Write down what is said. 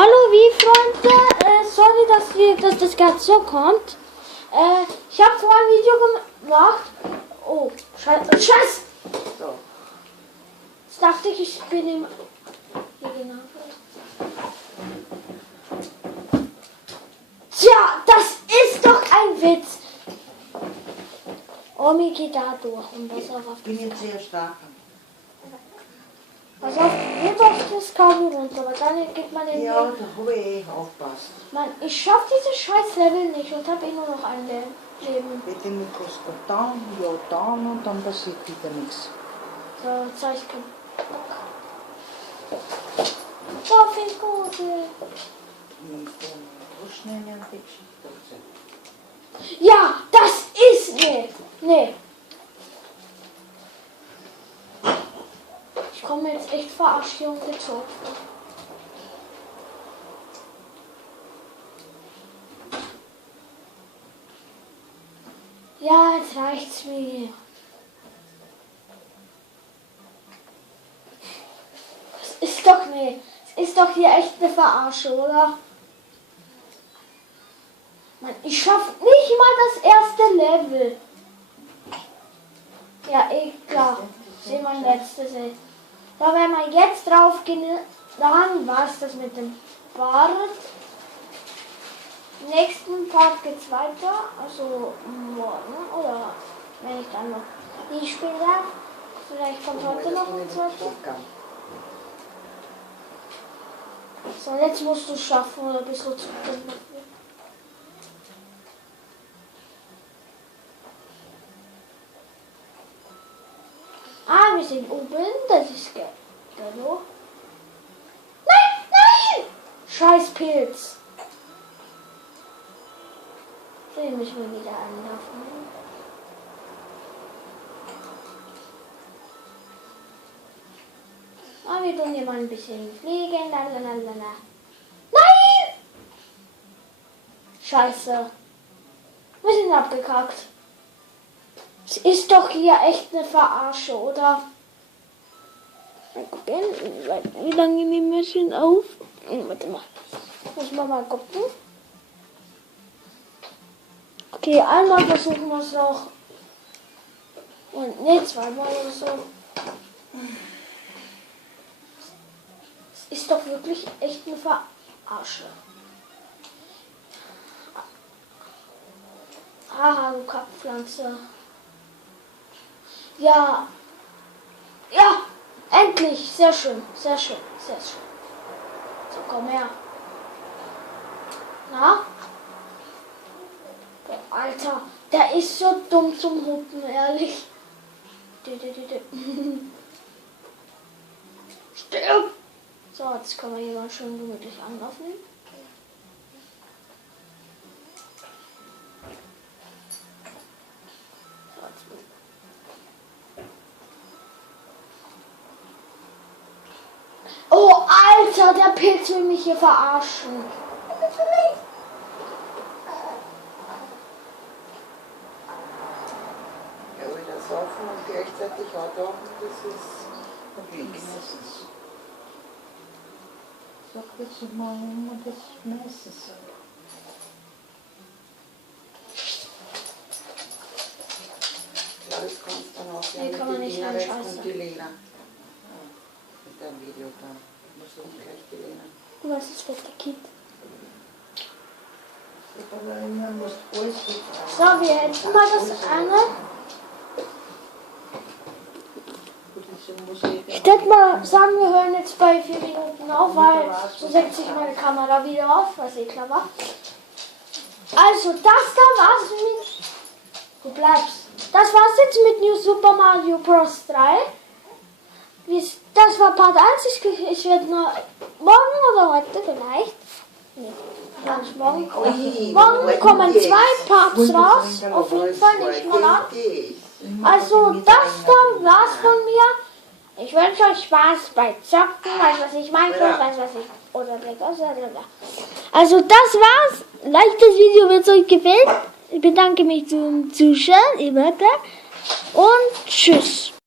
Hallo wie Freunde, sorry, dass das gerade so kommt. Ich habe vorhin ein Video gemacht. Oh, Scheiße! So. Jetzt dachte ich bin im... Genau. Tja, das ist doch ein Witz. Omi geht da durch und was auf Ich bin jetzt sehr stark. Pass auf, jetzt auf das Kabel runter, aber dann geht man in Ja, den... da habe ich aufpasst. Mann, ich schaffe dieses scheiß Level nicht und habe nur noch ein Leben. Bitte mit das getan, ja dann und dann passiert wieder nichts. So, Zeichen. Oh, viel gut. Ja, das ist... Nee. Ich komme jetzt echt verarscht hier umgezogen. Ja, jetzt reicht's mir. Das ist doch ist doch hier echt eine Verarsche, oder? Mann, ich schaffe nicht mal das erste Level. Ja, klar. Ich sehe mein letztes. Da wenn wir jetzt drauf gehen, dann war es das mit dem Bart. Im nächsten Part geht's weiter, also morgen oder wenn ich dann noch nie spiele. Vielleicht kommt heute noch ein zweiter. So, jetzt musst du es schaffen oder bist du zu dumm. Ah, wir sind oben, das ist Gello. Nein! Scheiß Pilz. Den müssen wir wieder anlaufen. Ah, wir tun hier mal ein bisschen fliegen. Lalalala. Nein! Scheiße. Wir sind abgekackt. Es ist doch hier echt eine Verarsche, oder? Mal gucken, wie lange nehmen wir schon auf? Warte mal. Muss man mal gucken. Okay, einmal versuchen wir es noch. Und ne, zweimal oder so. Es ist doch wirklich echt eine Verarsche. Haha, du Kackpflanze. Ja. Ja, endlich. Sehr schön, sehr schön, sehr schön. So, komm her. Na? Oh, Alter, der ist so dumm zum Hupen, ehrlich. Stirb! So, jetzt können wir hier mal schön gemütlich anlaufen. Oh, Alter, der Pilz will mich hier verarschen. Ja, aber das Saufen und gleichzeitig Autofahren, das ist nichts. Sag jetzt mal, immer das meistens so. Ja, das kannst du dann auch Nee, kann man nicht jetzt anscheißen. kommt die Lena. Mit deinem Video dann. Muss ich gleich die Lena. Du weißt, es wird der Kind. Aber immer muss alles gut So, wir hätten mal das eine. Ich würde mal sagen, wir hören jetzt bei 4 Minuten auf, weil so setzt sich meine Kamera wieder auf, was eh klar war. Also, das da war's mit... Du bleibst. Das war's jetzt mit New Super Mario Bros. 3. Das war Part 1. Ich werde nur morgen oder heute vielleicht. Nee, gar nicht morgen. Morgen kommen 2 Parts raus. Auf jeden Fall nehme ich mal an. Also, das da war's von mir. Ich wünsche euch Spaß bei Zocken, weiß was ich meine, weiß was ich... Oder also, das war's. Like das Video, wenn es euch gefällt. Ich bedanke mich zum Zuschauen. Und tschüss.